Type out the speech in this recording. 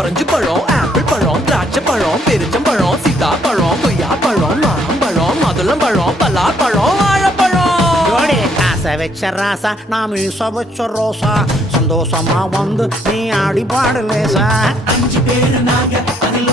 Orange பழம், apple பழம், திராட்சை பழம், பெருச்சம்பழம், சீதாப்பழம், கொய்யாப்பழம், மாம்பழம், மாதுளம்பழம், பலாப்பழம், வாழைப்பழம். ஜோடி ஆசை வச்ச ராசா நான் மீச வச்ச ரோசா சந்தோஷமா வந்து நீ ஆடி பாடலேசா 5 பேரு நாங்க அதில்